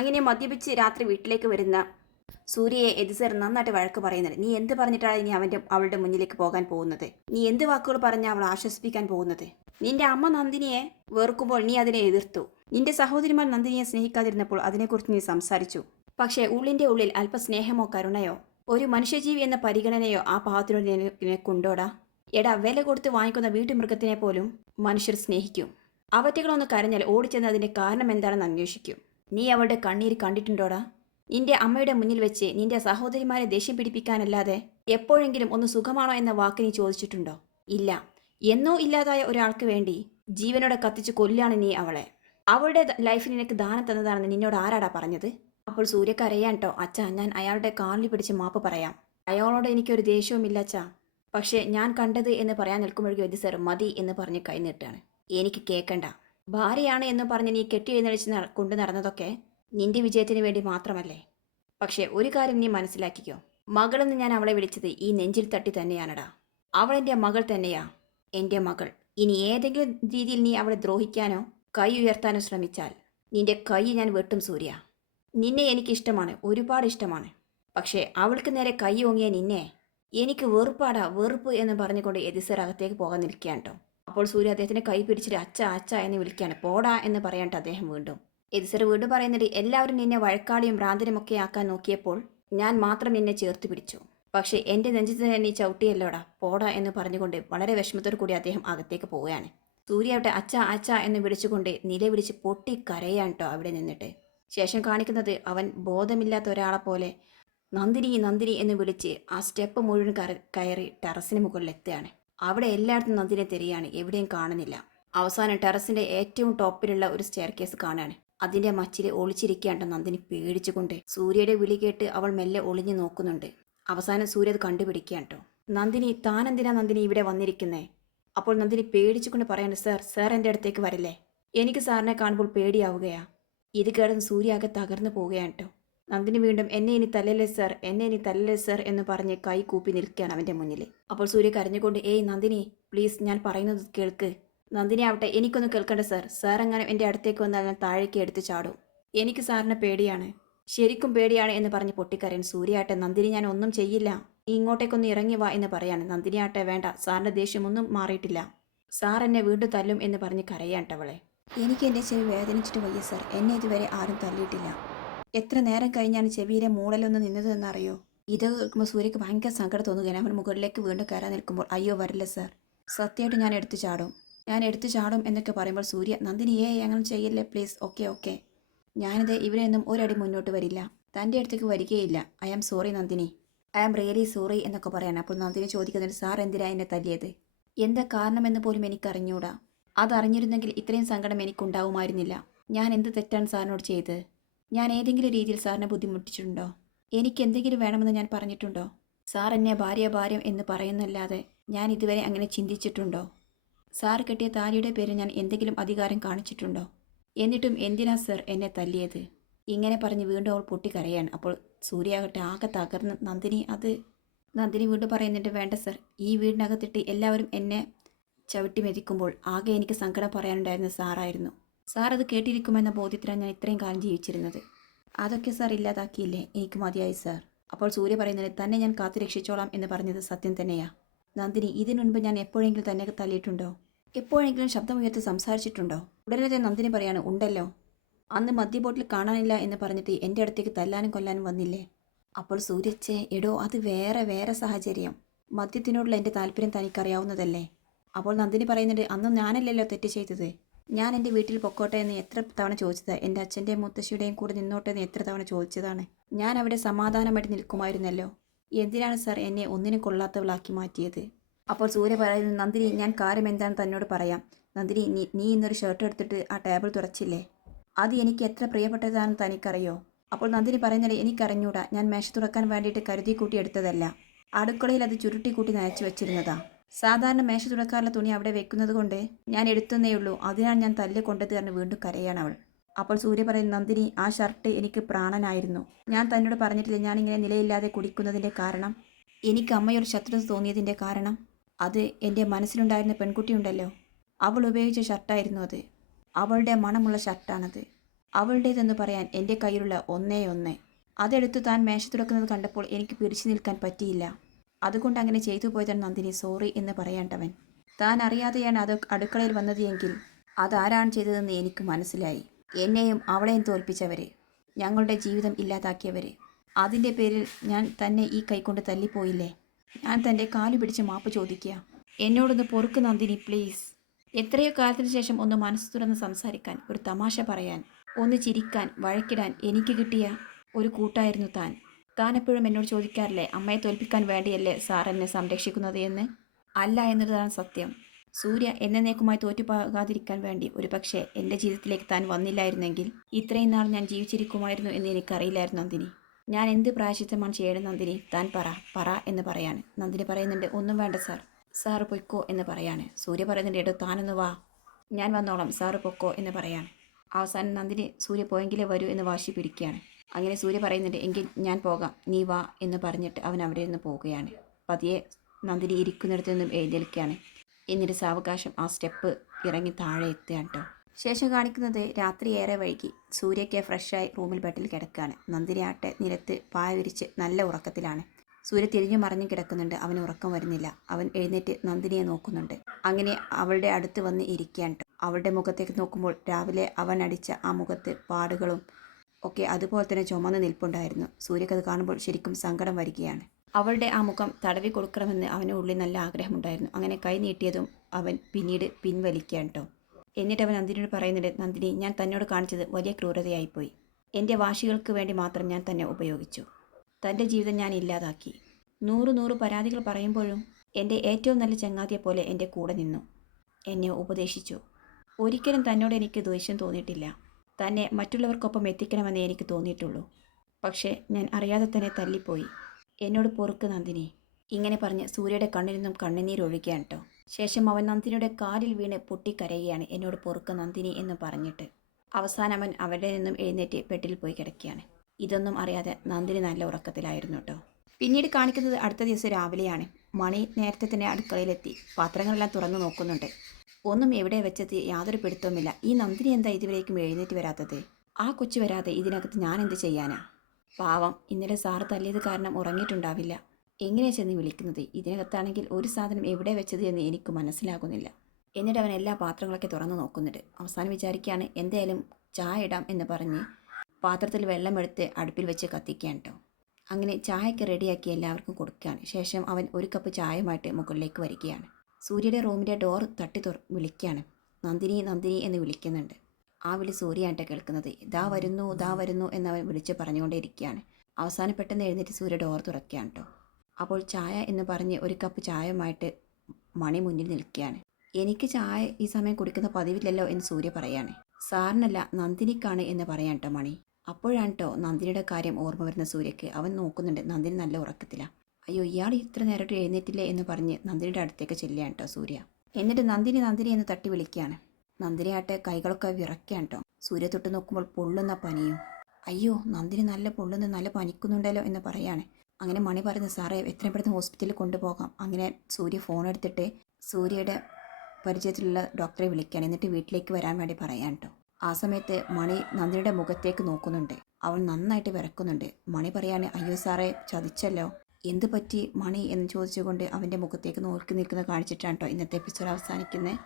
അങ്ങനെ മദ്യപിച്ച് രാത്രി വീട്ടിലേക്ക് വരുന്ന സൂര്യയെ എതിസർ നന്നായിട്ട് വഴക്ക് പറയുന്നത് നീ എന്ത് പറഞ്ഞിട്ടാണ് ഇനി അവന്റെ അവളുടെ മുന്നിലേക്ക് പോകാൻ പോകുന്നത്? നീ എന്ത് വാക്കുകൾ പറഞ്ഞ് അവൾ ആശ്വസിപ്പിക്കാൻ പോകുന്നത്? നിന്റെ അമ്മ നന്ദിനിയെ വെറുക്കുമ്പോൾ നീ അതിനെ എതിർത്തു. നിന്റെ സഹോദരിമാർ നന്ദിനിയെ സ്നേഹിക്കാതിരുന്നപ്പോൾ അതിനെക്കുറിച്ച് നീ സംസാരിച്ചു. പക്ഷേ ഉള്ളിന്റെ ഉള്ളിൽ അല്പ സ്നേഹമോ കരുണയോ ഒരു മനുഷ്യജീവി എന്ന പരിഗണനയോ ആ പാവത്തിനോട് നിനക്കുണ്ടോടാ? എടാ വില കൊടുത്ത് വാങ്ങിക്കുന്ന വീട്ടുമൃഗത്തിനെ പോലും മനുഷ്യർ സ്നേഹിക്കും. അവറ്റകളൊന്ന് കരഞ്ഞാൽ ഓടിച്ചെന്ന് അതിന്റെ കാരണം എന്താണെന്ന് അന്വേഷിക്കും. നീ അവളുടെ കണ്ണീര് കണ്ടിട്ടുണ്ടോടാ? നിന്റെ അമ്മയുടെ മുന്നിൽ വെച്ച് നിന്റെ സഹോദരിമാരെ ദേഷ്യം പിടിപ്പിക്കാനല്ലാതെ എപ്പോഴെങ്കിലും ഒന്ന് സുഖമാണോ എന്ന വാക്ക് നീ ചോദിച്ചിട്ടുണ്ടോ? ഇല്ല. എന്നോ ഇല്ലാതായ ഒരാൾക്ക് വേണ്ടി ജീവനോടെ കത്തിച്ച് കൊല്ലാണ് നീ അവളെ. അവളുടെ ലൈഫിൽ നിനക്ക് ദാനം തന്നതാണെന്ന് നിന്നോട് ആരാടാ പറഞ്ഞത്? അപ്പോൾ സൂര്യക്കരയാൻ കേട്ടോ അച്ഛാ ഞാൻ അയാളുടെ കാറിൽ പിടിച്ച് മാപ്പ് പറയാം. അയാളോട് എനിക്കൊരു ദേഷ്യവുമില്ല അച്ഛാ. പക്ഷേ ഞാൻ കണ്ടത് എന്ന് പറയാൻ നിൽക്കുമ്പോഴേക്കും ഇത് സർ മതി എന്ന് പറഞ്ഞ് കൈ നീട്ടാണ്. എനിക്ക് കേൾക്കണ്ട ഭാര്യയാണ് എന്ന് പറഞ്ഞ് നീ കെട്ടി എഴുന്നള്ളിച്ച് കൊണ്ടു നടന്നതൊക്കെ നിന്റെ വിജയത്തിന് വേണ്ടി മാത്രമല്ലേ? പക്ഷേ ഒരു കാര്യം നീ മനസ്സിലാക്കിക്കോ. മകളെന്ന് ഞാൻ അവളെ വിളിച്ചത് ഈ നെഞ്ചിൽ തട്ടി തന്നെയാണടാ. അവൾ എന്റെ മകൾ തന്നെയാ. എന്റെ മകൾ. ഇനി ഏതെങ്കിലും രീതിയിൽ നീ അവളെ ദ്രോഹിക്കാനോ കൈ ഉയർത്താനോ ശ്രമിച്ചാൽ നിന്റെ കൈ ഞാൻ വെട്ടും സൂര്യ. നിന്നെ എനിക്കിഷ്ടമാണ്. ഒരുപാട് ഇഷ്ടമാണ്. പക്ഷേ അവൾക്ക് നേരെ കൈ ഓങ്ങിയ നിന്നെ എനിക്ക് വെറുപ്പാടാ. വെറുപ്പ് എന്ന് പറഞ്ഞുകൊണ്ട് എതിസർ അകത്തേക്ക് പോകാൻ നിൽക്കുകയാണ് കേട്ടോ. അപ്പോൾ സൂര്യ അദ്ദേഹത്തിന്റെ കൈ പിടിച്ചിട്ട് അച്ഛ അച്ഛ എന്ന് വിളിക്കുകയാണ്. പോടാ എന്ന് പറയാനിട്ട് അദ്ദേഹം വീണ്ടും. എതിസർ വീണ്ടും പറയുന്നത് എല്ലാവരും നിന്നെ വഴക്കാളിയും ഭ്രാന്തനും ഒക്കെ ആക്കാൻ നോക്കിയപ്പോൾ ഞാൻ മാത്രം നിന്നെ ചേർത്ത് പിടിച്ചു. പക്ഷേ എന്റെ നെഞ്ചത്ത് തന്നെ നീ ചവിട്ടിയല്ലോടാ പോടാ എന്ന് പറഞ്ഞുകൊണ്ട് വളരെ വിഷമത്തോടു കൂടി അദ്ദേഹം അകത്തേക്ക് പോവുകയാണ്. സൂര്യ അവിടെ അച്ഛ അച്ഛ എന്ന് വിളിച്ചുകൊണ്ട് നിലവിളിച്ച് പൊട്ടി കരയാണ് കേട്ടോ അവിടെ നിന്നിട്ട്. ശേഷം കാണിക്കുന്നത് അവൻ ബോധമില്ലാത്ത ഒരാളെ പോലെ നന്ദിനി നന്ദിനി എന്ന് വിളിച്ച് ആ സ്റ്റെപ്പ് മുഴുവൻ കയറി ടെറസിന് മുകളിൽ എത്തുകയാണ്. അവിടെ എല്ലായിടത്തും നന്ദിനെ തിരിയാണ് എവിടെയും കാണുന്നില്ല. അവസാനം ടെറസിന്റെ ഏറ്റവും ടോപ്പിലുള്ള ഒരു സ്റ്റെയർ കേസ് കാണാണ്. അതിന്റെ മച്ചിൽ ഒളിച്ചിരിക്കുകയാണ് നന്ദിനി പേടിച്ചുകൊണ്ട്. സൂര്യയുടെ വിളി കേട്ട് അവൾ മെല്ലെ ഒളിഞ്ഞു നോക്കുന്നുണ്ട്. അവസാനം സൂര്യ അത് കണ്ടുപിടിക്കുകയാണ് കേട്ടോ നന്ദിനി താനെന്തിനാ നന്ദിനി ഇവിടെ വന്നിരിക്കുന്നേ? അപ്പോൾ നന്ദിനി പേടിച്ചുകൊണ്ട് പറയാണ് സാർ സാർ എന്റെ അടുത്തേക്ക് വരല്ലേ? എനിക്ക് സാറിനെ കാണുമ്പോൾ പേടിയാവുകയാ. ഇത് കേടുന്ന സൂര്യ ആകെ തകർന്നു പോവുകയാണ് കേട്ടോ നന്ദിനി വീണ്ടും എന്നെ ഇനി തല്ലല്ലേ സർ? എന്നെ ഇനി തല്ലല്ലേ സർ? എന്ന് പറഞ്ഞ് കൈ കൂപ്പി നിൽക്കുകയാണ് അവന്റെ മുന്നിൽ. അപ്പോൾ സൂര്യ കരഞ്ഞുകൊണ്ട് ഏയ് നന്ദിനി പ്ലീസ് ഞാൻ പറയുന്നത് കേൾക്ക്. നന്ദിനി ആവട്ടെ എനിക്കൊന്നും കേൾക്കണ്ട സർ. സാർ അങ്ങനെ എന്റെ അടുത്തേക്ക് വന്നാൽ ഞാൻ താഴേക്ക് എടുത്ത് ചാടും. എനിക്ക് സാറിന് പേടിയാണ്. ശരിക്കും പേടിയാണ് എന്ന് പറഞ്ഞ് പൊട്ടിക്കരയൻ സൂര്യാട്ടെ നന്ദിനി ഞാൻ ഒന്നും ചെയ്യില്ല. നീ ഇങ്ങോട്ടേക്കൊന്ന് ഇറങ്ങി വാ എന്ന് പറയാണ്. നന്ദിനിയാട്ടെ വേണ്ട. സാറിന്റെ ദേഷ്യമൊന്നും മാറിയിട്ടില്ല. സാർ എന്നെ വീണ്ടും തല്ലും എന്ന് പറഞ്ഞ് കരയാട്ടവളെ എനിക്ക് എന്റെ ചെവി വേദനിച്ചിട്ട് വയ്യ സർ. എന്നെ ഇതുവരെ ആരും തല്ലിയിട്ടില്ല. എത്ര നേരം കഴിഞ്ഞാണ് ചെവിയിലെ മൂടലൊന്ന് നിന്നതെന്നറിയോ? ഇത് കേൾക്കുമ്പോൾ സൂര്യക്ക് ഭയങ്കര സങ്കടം തോന്നുകയാണ്. അവൻ മുകളിലേക്ക് വീണ്ടും കയറാൻ നിൽക്കുമ്പോൾ അയ്യോ വരില്ല സർ. സത്യമായിട്ട് ഞാൻ എടുത്തു ചാടും. ഞാൻ എടുത്തു ചാടും എന്നൊക്കെ പറയുമ്പോൾ സൂര്യ നന്ദിനി ഏ അങ്ങനെ ചെയ്യല്ലേ പ്ലീസ്. Okay okay. ഞാനിത് ഇവിടെ നിന്നും ഒരടി മുന്നോട്ട് വരില്ല. തന്റെ അടുത്തേക്ക് വരികയില്ല. I am sorry Nandini. I am really sorry എന്നൊക്കെ പറയാൻ അപ്പോൾ നന്ദിനി ചോദിക്കുന്നുണ്ട് സാർ എന്തിനാ എന്നെ തല്ലിയത്? എന്താ കാരണമെന്ന് പോലും എനിക്കറിഞ്ഞൂടാ. അതറിഞ്ഞിരുന്നെങ്കിൽ ഇത്രയും സങ്കടം എനിക്കുണ്ടാവുമായിരുന്നില്ല. ഞാൻ എന്ത് തെറ്റാണ് സാറിനോട് ചെയ്തത്? ഞാൻ ഏതെങ്കിലും രീതിയിൽ സാറിനെ ബുദ്ധിമുട്ടിച്ചിട്ടുണ്ടോ? എനിക്ക് എന്തെങ്കിലും വേണമെന്ന് ഞാൻ പറഞ്ഞിട്ടുണ്ടോ? സാർ എന്നെ ഭാര്യ ഭാര്യം എന്ന് പറയുന്നല്ലാതെ ഞാൻ ഇതുവരെ അങ്ങനെ ചിന്തിച്ചിട്ടുണ്ടോ? സാർ കെട്ടിയ താലിയുടെ പേരിൽ ഞാൻ എന്തെങ്കിലും അധികാരം കാണിച്ചിട്ടുണ്ടോ? എന്നിട്ടും എന്തിനാ സർ എന്നെ തല്ലിയത്? ഇങ്ങനെ പറഞ്ഞ് വീണ്ടും അവൾ പൊട്ടിക്കരയാണ്. അപ്പോൾ സൂര്യാകട്ടെ ആകെ തകർന്ന് നന്ദിനി അത് നന്ദിനി വീണ്ടും പറയുന്നുണ്ട് വേണ്ട സർ. ഈ വീടിനകത്തിട്ട് എല്ലാവരും എന്നെ ചവിട്ടി മെതിക്കുമ്പോൾ ആകെ എനിക്ക് സങ്കടം പറയാനുണ്ടായിരുന്ന സാറായിരുന്നു. സാർ അത് കേട്ടിരിക്കുമെന്ന ബോധ്യത്തിലാണ് ഞാൻ ഇത്രയും കാലം ജീവിച്ചിരുന്നത്. അതൊക്കെ സാർ ഇല്ലാതാക്കിയില്ലേ? എനിക്ക് മതിയായി സാർ. അപ്പോൾ സൂര്യ പറയുന്നതിന് തന്നെ ഞാൻ കാത്തു രക്ഷിച്ചോളാം എന്ന് പറഞ്ഞത് സത്യം തന്നെയാ. നന്ദിനി ഇതിനു മുൻപ് ഞാൻ എപ്പോഴെങ്കിലും തന്നെ തല്ലിയിട്ടുണ്ടോ എപ്പോഴെങ്കിലും ശബ്ദമുയർത്തി സംസാരിച്ചിട്ടുണ്ടോ? ഉടനെ നന്ദിനി പറയാണ് ഉണ്ടല്ലോ. അന്ന് മദ്യബോട്ടിൽ കാണാനില്ല എന്ന് പറഞ്ഞിട്ട് എന്റെ അടുത്തേക്ക് തല്ലാനും കൊല്ലാനും വന്നില്ലേ? അപ്പോൾ സൂര്യച്ചേ എടോ അത് വേറെ വേറെ സാഹചര്യം. മദ്യത്തിനോടുള്ള എന്റെ താല്പര്യം തനിക്കറിയാവുന്നതല്ലേ? അപ്പോൾ നന്ദിനി പറയുന്നുണ്ട് അന്ന് ഞാനല്ലല്ലോ തെറ്റ് ചെയ്തത്. ഞാൻ എന്റെ വീട്ടിൽ പൊക്കോട്ടെ എന്ന് എത്ര തവണ ചോദിച്ചത്? എന്റെ അച്ഛന്റെയും മുത്തശ്ശിയുടെയും കൂടെ നിന്നോട്ടെ എന്ന് എത്ര തവണ ചോദിച്ചതാണ്? ഞാൻ അവിടെ സമാധാനമായിട്ട് നിൽക്കുമായിരുന്നല്ലോ. എന്തിനാണ് സാർ എന്നെ ഒന്നിനും കൊള്ളാത്തവളാക്കി മാറ്റിയത്? അപ്പോൾ സൂര്യ പറയുന്നു നന്ദിനി ഞാൻ കാര്യം എന്താണെന്ന് തന്നോട് പറയാം. നന്ദിനി നീ ഇന്നൊരു ഷർട്ട് എടുത്തിട്ട് ആ ടേബിൾ തുറച്ചില്ലേ? അത് എനിക്ക് എത്ര പ്രിയപ്പെട്ടതാണെന്ന് തനിക്കറിയോ? അപ്പോൾ നന്ദിനി പറയുന്നത് എനിക്കറിഞ്ഞൂടാ. ഞാൻ മേശ തുറക്കാൻ വേണ്ടിയിട്ട് കരുതി കൂട്ടി എടുത്തതല്ല. അടുക്കളയിൽ അത് ചുരുട്ടി കൂട്ടി നനച്ചു വെച്ചിരുന്നതാ. സാധാരണ മേശ തുറക്കാറുള്ള തുണി അവിടെ വെക്കുന്നത് കൊണ്ട് ഞാൻ എടുത്തുന്നേ ഉള്ളൂ. അതിനാണ് ഞാൻ തല്ല് കൊണ്ടത് വീണ്ടും കരയാണ് അവൾ. അപ്പോൾ സൂര്യ പറയും നന്ദിനി ആ ഷർട്ട് എനിക്ക് പ്രാണനായിരുന്നു. ഞാൻ തന്നോട് പറഞ്ഞിട്ടില്ല ഞാനിങ്ങനെ നിലയില്ലാതെ കുടിക്കുന്നതിന്റെ കാരണം. എനിക്ക് അമ്മയൊരു ശത്രുത തോന്നിയതിന്റെ കാരണം. അത് എന്റെ മനസ്സിലുണ്ടായിരുന്ന പെൺകുട്ടിയുണ്ടല്ലോ. അവൾ ഉപയോഗിച്ച ഷർട്ടായിരുന്നു അത്. അവളുടെ മണമുള്ള ഷർട്ടാണത്. അവളുടേതെന്ന് പറയാൻ എന്റെ കയ്യിലുള്ള ഒന്നേ ഒന്ന്. അതെടുത്ത് താൻ മേശ തുറക്കുന്നത് കണ്ടപ്പോൾ എനിക്ക് പിടിച്ചു നിൽക്കാൻ പറ്റിയില്ല. അതുകൊണ്ട് അങ്ങനെ ചെയ്തു പോയതാണ് നന്ദിനി. സോറി എന്ന് പറയേണ്ടവൻ. താൻ അറിയാതെയാണ് അത് അടുക്കളയിൽ വന്നത് എങ്കിൽ അതാരാണ് ചെയ്തതെന്ന് എനിക്ക് മനസ്സിലായി. എന്നെയും അവളെയും തോൽപ്പിച്ചവരെ. ഞങ്ങളുടെ ജീവിതം ഇല്ലാതാക്കിയവരെ. അതിന്റെ പേരിൽ ഞാൻ തന്നെ ഈ കൈകൊണ്ട് തല്ലിപ്പോയില്ലേ? ഞാൻ തന്റെ കാലു പിടിച്ച് മാപ്പ് ചോദിക്കുക. എന്നോടൊന്ന് പൊറുക്ക് നന്ദിനി പ്ലീസ്. എത്രയോ കാലത്തിന് ശേഷം ഒന്ന് മനസ്സ് തുറന്ന് സംസാരിക്കാൻ ഒരു തമാശ പറയാൻ ഒന്ന് ചിരിക്കാൻ വഴക്കിടാൻ എനിക്ക് കിട്ടിയ ഒരു കൂട്ടായിരുന്നു താൻ. താൻ എപ്പോഴും എന്നോട് ചോദിക്കാറില്ലേ അമ്മയെ തോൽപ്പിക്കാൻ വേണ്ടിയല്ലേ സാർ എന്നെ സംരക്ഷിക്കുന്നത് എന്ന്? അല്ല എന്നതാണ് സത്യം. സൂര്യ എന്നേക്കുമായി തോറ്റുപോകാതിരിക്കാൻ വേണ്ടി ഒരു പക്ഷേ എന്റെ ജീവിതത്തിലേക്ക് താൻ വന്നില്ലായിരുന്നെങ്കിൽ ഇത്രയും നാൾ ഞാൻ ജീവിച്ചിരിക്കുമായിരുന്നു എന്ന് എനിക്കറിയില്ലായിരുന്നു നന്ദിനി. ഞാൻ എന്ത് പ്രായശിത്തമാണ് ചെയ്യേണ്ടത് നന്ദിനി? താൻ പറ പറ എന്ന് പറയാണ്. നന്ദിനി പറയുന്നുണ്ട് ഒന്നും വേണ്ട സാർ. സാർ പൊയ്ക്കോ എന്ന് പറയാണ്. സൂര്യ പറയുന്നുണ്ട് എടോ താനൊന്ന് വാ. ഞാൻ വന്നോളാം. സാറ് പൊക്കോ എന്ന് പറയാണ്. അവസാനം നന്ദിനി സൂര്യ പോയെങ്കിലേ വരൂ എന്ന് വാശി പിടിക്കുകയാണ്. അങ്ങനെ സൂര്യ പറയുന്നുണ്ട് എങ്കിൽ ഞാൻ പോകാം. നീ വാ എന്ന് പറഞ്ഞിട്ട് അവൻ അവിടെ നിന്ന് പോവുകയാണ് പതിയെ നന്ദിനി ഇരിക്കുന്നിടത്തു നിന്നും എഴുന്നേൽക്കുകയാണ്. എന്നിട്ട് സാവകാശം ആ സ്റ്റെപ്പ് ഇറങ്ങി താഴെ എത്തുകയാണ് കേട്ടോ ശേഷം കാണിക്കുന്നത് രാത്രി ഏറെ വൈകി. സൂര്യയ്ക്ക് ഫ്രഷായി റൂമിൽ ബെഡിൽ കിടക്കുകയാണ്. നന്ദിനി ആട്ടെ നിലത്ത് പായ വിരിച്ച് നല്ല ഉറക്കത്തിലാണ്. സൂര്യ തിരിഞ്ഞു മറിഞ്ഞു കിടക്കുന്നുണ്ട്. അവന് ഉറക്കം വരുന്നില്ല. അവൻ എഴുന്നേറ്റ് നന്ദിനിയെ നോക്കുന്നുണ്ട്. അങ്ങനെ അവളുടെ അടുത്ത് വന്ന് ഇരിക്കുകയാണ് അവളുടെ മുഖത്തേക്ക് നോക്കുമ്പോൾ രാവിലെ അവൻ അടിച്ച ആ മുഖത്ത് പാടുകളും ഒക്കെ അതുപോലെ തന്നെ ചുമന്ന് നിൽപ്പുണ്ടായിരുന്നു. സൂര്യക്കത് കാണുമ്പോൾ ശരിക്കും സങ്കടം വരികയാണ്. അവളുടെ ആ മുഖം തടവി കൊടുക്കണമെന്ന് അവന് ഉള്ളിൽ നല്ല ആഗ്രഹമുണ്ടായിരുന്നു. അങ്ങനെ കൈ നീട്ടിയതും അവൻ പിന്നീട് പിൻവലിക്കുകയാണ് കേട്ടോ എന്നിട്ട് അവൻ നന്ദിനിയോട് പറയുന്നുണ്ട് നന്ദിനി ഞാൻ തന്നോട് കാണിച്ചത് വലിയ ക്രൂരതയായിപ്പോയി. എന്റെ വാശികൾക്ക് വേണ്ടി മാത്രം ഞാൻ തന്നെ ഉപയോഗിച്ചു. തന്റെ ജീവിതം ഞാൻ ഇല്ലാതാക്കി. നൂറ് നൂറ് പരാതികൾ പറയുമ്പോഴും എന്റെ ഏറ്റവും നല്ല ചങ്ങാതിയെ പോലെ എന്റെ കൂടെ നിന്നു. എന്നെ ഉപദേശിച്ചു. ഒരിക്കലും തന്നോട് എനിക്ക് ദ്വേഷം തോന്നിയിട്ടില്ല. തന്നെ മറ്റുള്ളവർക്കൊപ്പം എത്തിക്കണമെന്നേ എനിക്ക് തോന്നിയിട്ടുള്ളൂ. പക്ഷേ ഞാൻ അറിയാതെ തന്നെ തല്ലിപ്പോയി. എന്നോട് പൊറുക്ക് നന്ദിനി. ഇങ്ങനെ പറഞ്ഞ് സൂര്യയുടെ കണ്ണിൽ നിന്നും കണ്ണുനീരൊഴുകിയാണ് കേട്ടോ. ശേഷം അവൻ നന്ദിനിയുടെ കാലിൽ വീണ് പൊട്ടിക്കരയുകയാണ് എന്നോട് പൊറുക്ക് നന്ദിനി എന്ന് പറഞ്ഞിട്ട്. അവസാനം അവൻ അവിടെ നിന്നും എഴുന്നേറ്റ് ബെഡിൽ പോയി കിടക്കുകയാണ്. ഇതൊന്നും അറിയാതെ നന്ദിനി നല്ല ഉറക്കത്തിലായിരുന്നു കേട്ടോ. പിന്നീട് കാണിക്കുന്നത് അടുത്ത ദിവസം രാവിലെയാണ്. മണി നേരത്തെ തന്നെ അടുക്കളയിലെത്തി. പാത്രങ്ങളെല്ലാം തുറന്നു നോക്കുന്നുണ്ട്. ഒന്നും എവിടെ വെച്ചത് യാതൊരു പിടുത്തവുമില്ല. ഈ നന്ദിനി എന്താ ഇതുവരേക്കും എഴുന്നേറ്റ് വരാത്തത്? ആ കൊച്ചു വരാതെ ഇതിനകത്ത് ഞാൻ എന്ത് ചെയ്യാനാ? പാവം ഇന്നലെ സാറ് തല്ലിയത് കാരണം ഉറങ്ങിയിട്ടുണ്ടാവില്ല. എങ്ങനെയാ ചെന്ന് വിളിക്കുന്നത്? ഇതിനകത്താണെങ്കിൽ ഒരു സാധനം എവിടെ വെച്ചത് എന്ന് എനിക്ക് മനസ്സിലാകുന്നില്ല. എന്നിട്ട് അവൻ എല്ലാ പാത്രങ്ങളൊക്കെ തുറന്നു നോക്കുന്നുണ്ട്. അവസാനം വിചാരിക്കുകയാണ് എന്തായാലും ചായ ഇടാം എന്ന് പറഞ്ഞ് പാത്രത്തിൽ വെള്ളമെടുത്ത് അടുപ്പിൽ വെച്ച് കത്തിക്കുകയാണ് കേട്ടോ അങ്ങനെ ചായയൊക്കെ റെഡിയാക്കി എല്ലാവർക്കും കൊടുക്കുകയാണ്. ശേഷം അവൻ ഒരു കപ്പ് ചായയുമായിട്ട് മുകളിലേക്ക് വരികയാണ്. സൂര്യയുടെ റൂമിന്റെ ഡോർ തട്ടി തുറ വിളിക്കുകയാണ് നന്ദിനി നന്ദിനി എന്ന് വിളിക്കുന്നുണ്ട്. ആ വിളി സൂര്യയായിട്ട് കേൾക്കുന്നത്. ഇതാ വരുന്നു ഇതാ വരുന്നു എന്നവൻ വിളിച്ച് പറഞ്ഞുകൊണ്ടേയിരിക്കുകയാണ്. അവസാനം പെട്ടെന്ന് എഴുന്നേറ്റ് സൂര്യ ഡോർ തുറക്കുകയാണ് കേട്ടോ അപ്പോൾ ചായ എന്ന് പറഞ്ഞ് ഒരു കപ്പ് ചായയുമായിട്ട് മണി മുന്നിൽ നിൽക്കുകയാണ്. എനിക്ക് ചായ ഈ സമയം കുടിക്കുന്ന പതിവില്ലല്ലോ എന്ന് സൂര്യ പറയാണ്. സാറിനല്ല നന്ദിനിക്കാണ് എന്ന് പറയാൻ കേട്ടോ മണി. അപ്പോഴാണ് കേട്ടോ നന്ദിനിയുടെ കാര്യം ഓർമ്മ വരുന്ന സൂര്യക്ക്. അവൻ നോക്കുന്നുണ്ട് നന്ദിനി നല്ല ഉറക്കത്തില്ല അയ്യോ ഇയാൾ ഇത്ര നേരമായിട്ട് എഴുന്നേറ്റില്ലേ എന്ന് പറഞ്ഞ് നന്ദിനിയുടെ അടുത്തേക്ക് ചെല്ലുകയാണ് കേട്ടോ സൂര്യ. എന്നിട്ട് നന്ദിനി നന്ദിനി എന്ന് തട്ടി വിളിക്കുകയാണ്. നന്ദിനിയാട്ടെ കൈകളൊക്കെ വിറയ്ക്കുകയാണ് കേട്ടോ. സൂര്യ തൊട്ട് നോക്കുമ്പോൾ പൊള്ളുന്ന പനിയും. അയ്യോ നന്ദിനി നല്ല പൊള്ളുന്ന നല്ല പനിക്കുന്നുണ്ടല്ലോ എന്ന് പറയാണ്. അങ്ങനെ മണി പറയുന്നു സാറേ എത്രയും പെട്ടെന്ന് ഹോസ്പിറ്റലിൽ കൊണ്ടുപോകാം. അങ്ങനെ സൂര്യ ഫോൺ എടുത്തിട്ട് സൂര്യയുടെ പരിചയത്തിലുള്ള ഡോക്ടറെ വിളിക്കുകയാണ്. എന്നിട്ട് വീട്ടിലേക്ക് വരാൻ വേണ്ടി പറയാൻ കേട്ടോ. ആ സമയത്ത് മണി നന്ദിനിയുടെ മുഖത്തേക്ക് നോക്കുന്നുണ്ട്. അവൾ നന്നായിട്ട് വിറക്കുന്നുണ്ട് മണി പറയാണ് അയ്യോ സാറേ ചതിച്ചല്ലോ. എന്ത് പറ്റി മണി എന്ന് ചോദിച്ചുകൊണ്ട് അവന്റെ മുഖത്തേക്ക് നോക്കി നിൽക്കുന്നത് കാണിച്ചിട്ടാണ് കേട്ടോ ഇന്നത്തെ എപ്പിസോഡ് അവസാനിക്കുന്നത്.